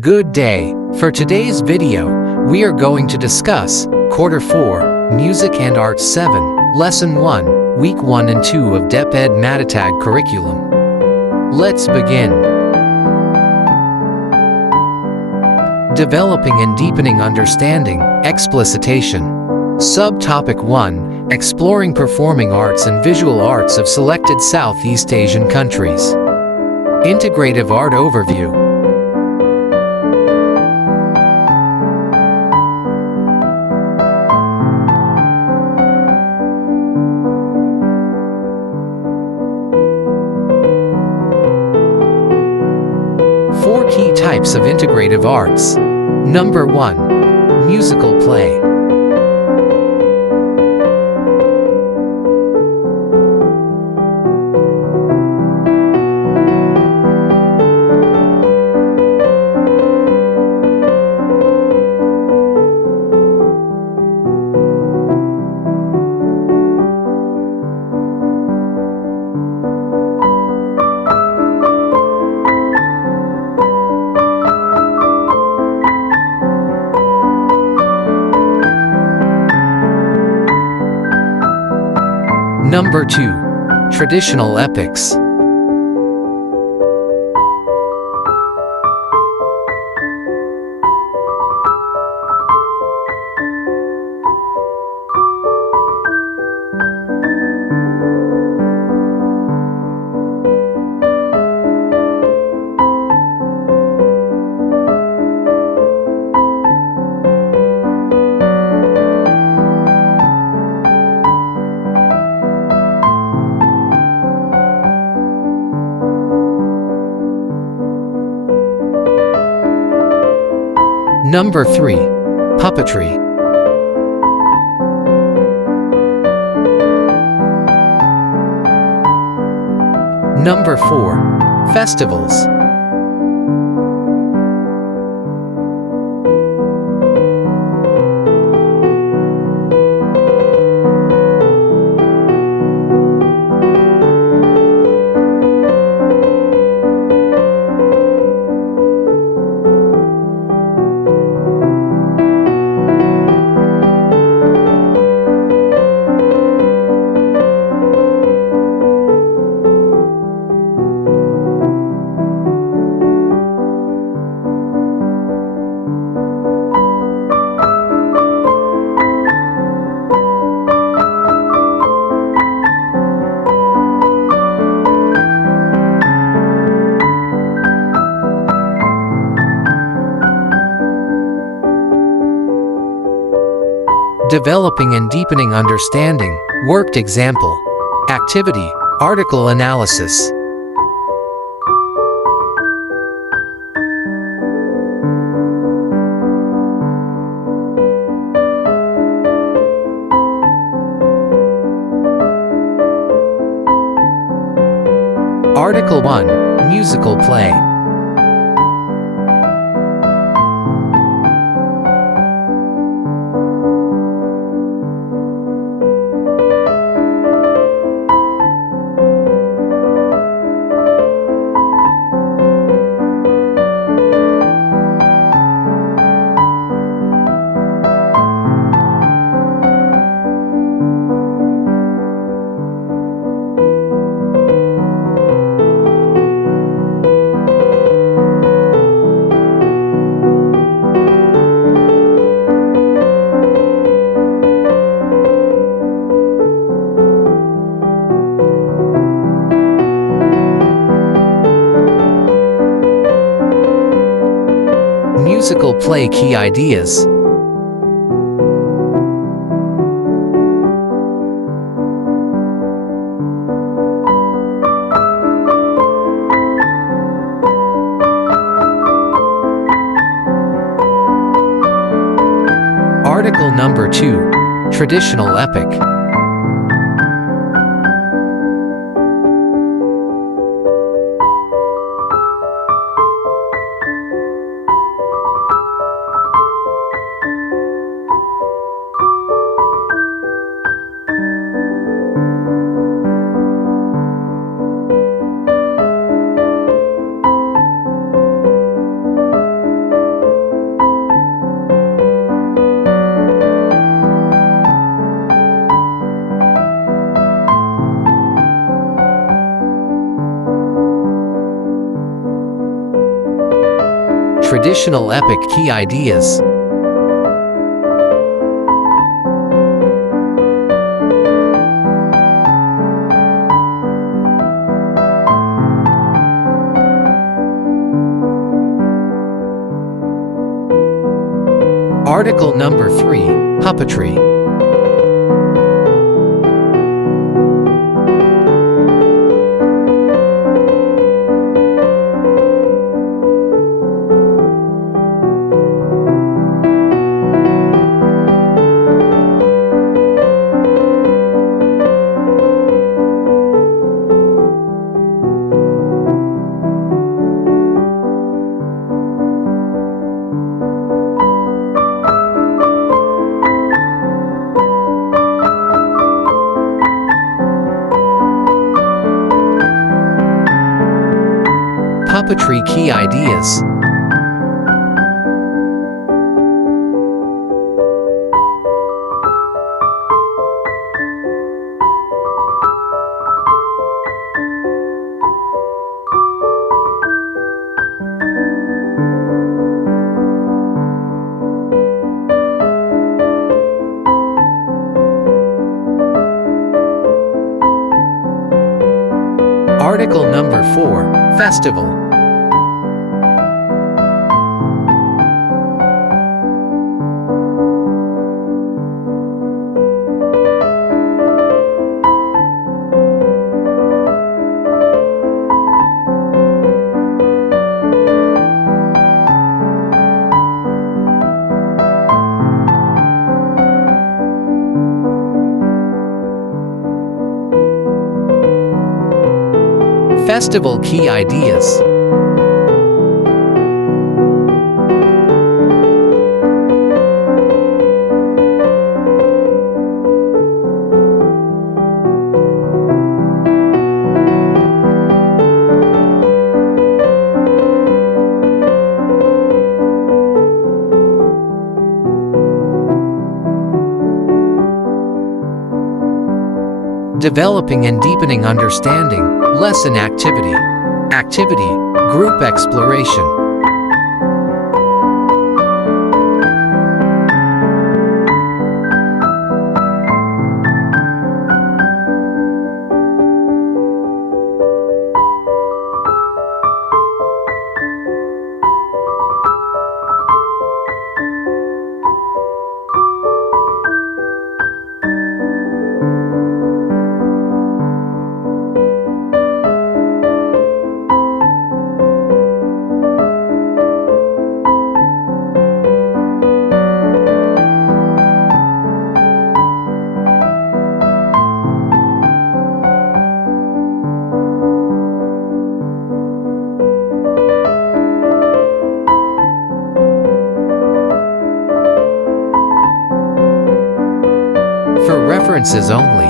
Good day. For today's video, we are going to discuss Quarter 4, Music and Arts 7, Lesson 1, Week 1 and 2 of Deped Matatag curriculum. Let's begin. Developing and deepening understanding, explicitation. Subtopic 1, Exploring performing arts and visual arts of selected Southeast Asian countries. Integrative art overview. Four key types of integrative arts. Number 1. Musical play. Number 2. Traditional epics. Number 3. Puppetry. Number 4. Festivals. Developing and deepening understanding, worked example. Activity, article analysis. Article 1, Musical play. Musical play key ideas. Article number 2. Traditional epic. traditional epic key ideas. Article number 3, puppetry. Puppetry key ideas. Article number 4, festival. Festival key ideas. Developing and deepening understanding. Lesson activity. Activity, group exploration. For references only.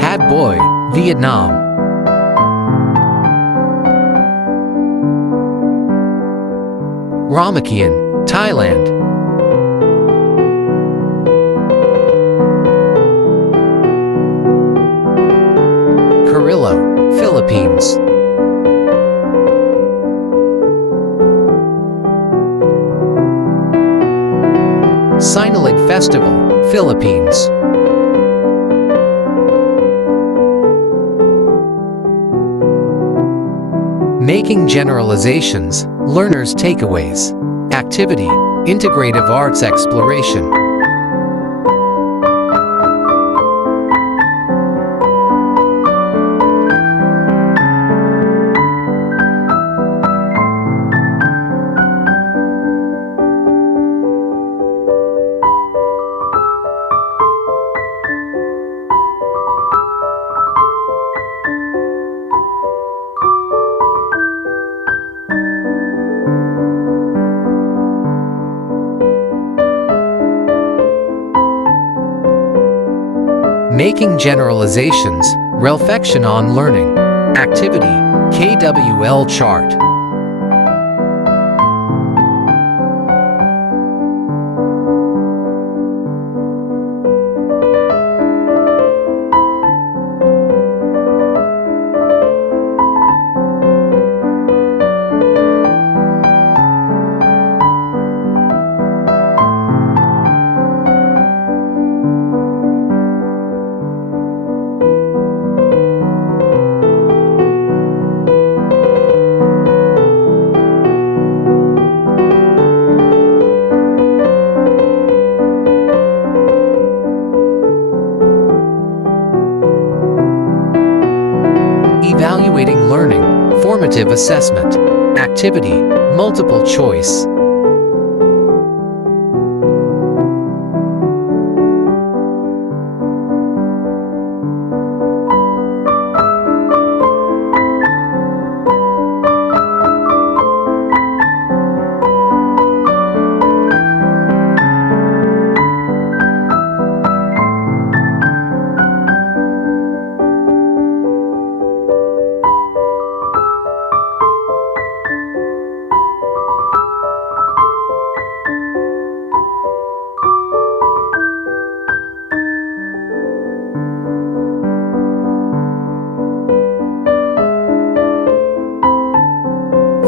Hat Boy, Vietnam. Ramakian, Thailand. Carrillo, Philippines. Sinulog Festival, Philippines. Making generalizations, learners' takeaways. Activity, integrative arts exploration. Making generalizations, reflection on learning. Activity, KWL chart. Self-assessment. Activity, multiple choice.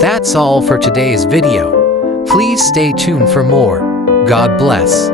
That's all for today's video. Please stay tuned for more. God bless.